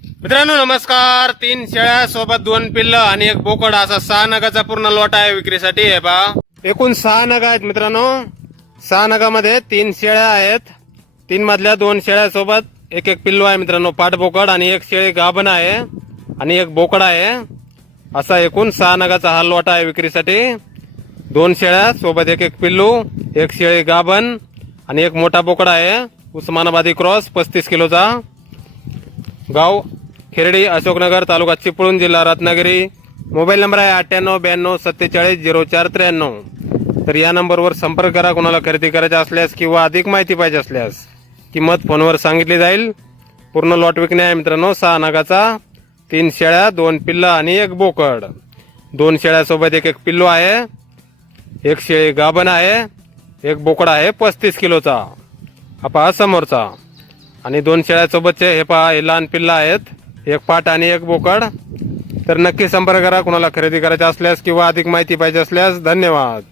मित्रांनो नमस्कार. 3 शेळ्या सोबत 2 पिल्ल आणि एक बोकड असा 6 नगाचा पूर्ण लॉट आहे विक्रीसाठी. हे पहा एकूण 6 नग आहेत मित्रांनो. 6 नगामध्ये 3 शेळ्या आहेत. 3 मधल्या 2 शेळ्या सोबत एक एक पिल्लू आहे मित्रांनो. पाठ बोकड आणि एक शेळी गाभण आहे आणि एक बोकड आहे. असा एकूण 6 नगाचा हा लॉट आहे विक्रीसाठी. 2 शेळ्या सोबत एक एक पिल्लू, एक शेळी गाभण आणि एक मोठा बोकड आहे. उस्मानाबादी क्रॉस 35 किलोचा. गाव खेरडी, अशोकनगर, तालुका चिपळूण, जिल्हा रत्नागिरी. मोबाईल नंबर आहे 9892474043. तर या नंबरवर संपर्क करा. कोणाला खरेदी करायची असल्यास किंवा अधिक माहिती पाहिजे असल्यास किंमत फोनवर सांगितली जाईल. पूर्ण लॉट विकणे आहे मित्रांनो. 6 नगाचा, 3 शेळ्या, 2 पिल्ल आणि एक बोकड. 2 शेळ्यासोबत एक एक पिल्लू आहे, एक शेळी गाभण आहे, एक बोकड आहे 35 किलोचा. हा पहा समोरचा. आणि 2 शेळ्यासोबतचे हे पहा हे लहान पिल्ला आहेत, एक पाट आणि एक बोकड. तर नक्की संपर्क करा कोणाला खरेदी करायचे असल्यास किंवा अधिक माहिती पाहिजे असल्यास. धन्यवाद.